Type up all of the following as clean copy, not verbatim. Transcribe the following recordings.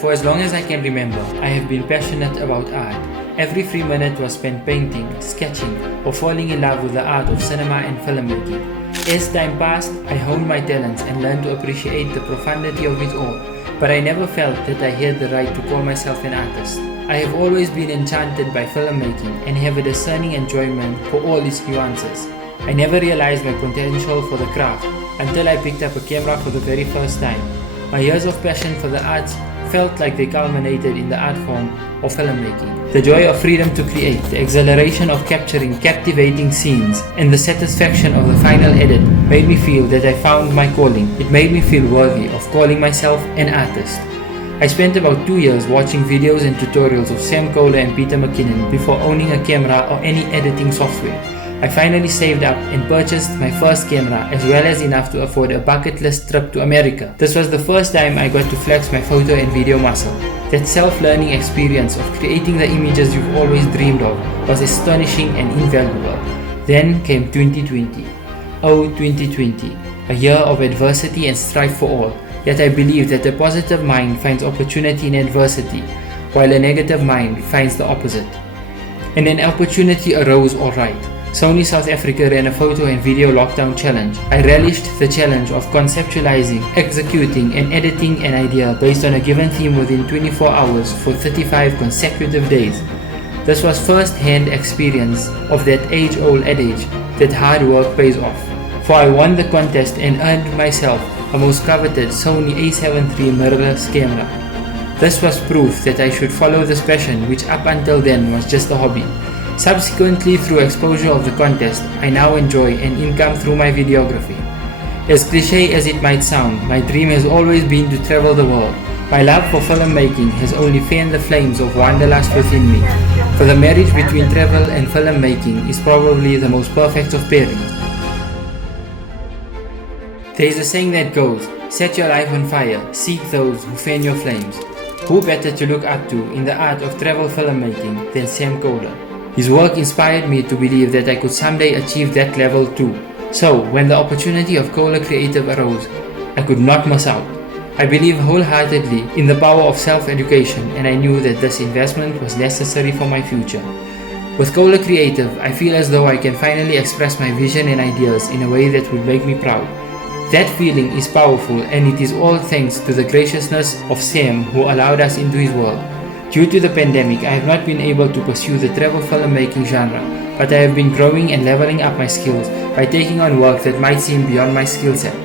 For as long as I can remember, I have been passionate about art. Every free minute was spent painting, sketching, or falling in love with the art of cinema and filmmaking. As time passed, I honed my talents and learned to appreciate the profundity of it all, but I never felt that I had the right to call myself an artist. I have always been enchanted by filmmaking and have a discerning enjoyment for all its nuances. I never realized my potential for the craft until I picked up a camera for the very first time. My years of passion for the arts felt like they culminated in the art form of filmmaking. The joy of freedom to create, the exhilaration of capturing captivating scenes, and the satisfaction of the final edit made me feel that I found my calling. It made me feel worthy of calling myself an artist. I spent about 2 years watching videos and tutorials of Sam Kolder and Peter McKinnon before owning a camera or any editing software. I finally saved up and purchased my first camera, as well as enough to afford a bucket list trip to America. This was the first time I got to flex my photo and video muscle. That self-learning experience of creating the images you've always dreamed of was astonishing and invaluable. Then came 2020. Oh, 2020, a year of adversity and strife for all. Yet I believe that a positive mind finds opportunity in adversity, while a negative mind finds the opposite. And an opportunity arose alright. Sony South Africa ran a photo and video lockdown challenge. I relished the challenge of conceptualizing, executing and editing an idea based on a given theme within 24 hours for 35 consecutive days. This was first-hand experience of that age-old adage that hard work pays off. For I won the contest and earned myself a most coveted Sony A7 III mirrorless camera. This was proof that I should follow this passion, which up until then was just a hobby. Subsequently, through exposure of the contest, I now enjoy an income through my videography. As cliche as it might sound, my dream has always been to travel the world. My love for filmmaking has only fanned the flames of wanderlust within me. For the marriage between travel and filmmaking is probably the most perfect of pairings. There is a saying that goes, set your life on fire, seek those who fan your flames. Who better to look up to in the art of travel filmmaking than Sam Kolder? His work inspired me to believe that I could someday achieve that level too. So, when the opportunity of Kolder Creative arose, I could not miss out. I believe wholeheartedly in the power of self-education, and I knew that this investment was necessary for my future. With Kolder Creative, I feel as though I can finally express my vision and ideas in a way that would make me proud. That feeling is powerful, and it is all thanks to the graciousness of Sam, who allowed us into his world. Due to the pandemic, I have not been able to pursue the travel filmmaking genre, but I have been growing and leveling up my skills by taking on work that might seem beyond my skill set.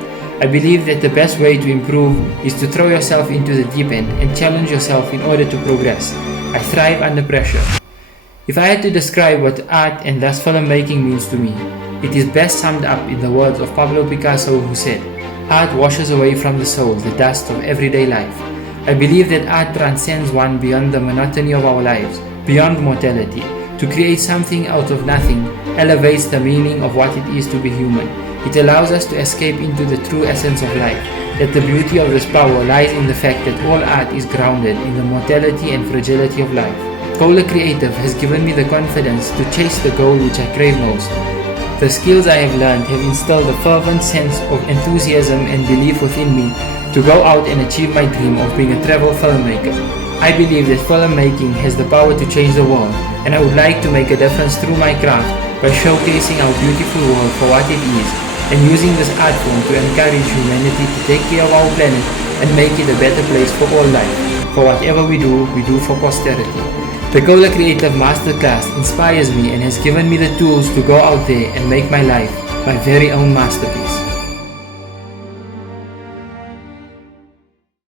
I believe that the best way to improve is to throw yourself into the deep end and challenge yourself in order to progress. I thrive under pressure. If I had to describe what art and thus filmmaking means to me, it is best summed up in the words of Pablo Picasso, who said, "Art washes away from the soul the dust of everyday life." I believe that art transcends one beyond the monotony of our lives, beyond mortality. To create something out of nothing elevates the meaning of what it is to be human. It allows us to escape into the true essence of life. That the beauty of this power lies in the fact that all art is grounded in the mortality and fragility of life. Kolder Creative has given me the confidence to chase the goal which I crave most. The skills I have learned have instilled a fervent sense of enthusiasm and belief within me to go out and achieve my dream of being a travel filmmaker. I believe that filmmaking has the power to change the world, and I would like to make a difference through my craft by showcasing our beautiful world for what it is, and using this art form to encourage humanity to take care of our planet and make it a better place for all life. For whatever we do for posterity. The Kolder Creative Masterclass inspires me and has given me the tools to go out there and make my life my very own masterpiece.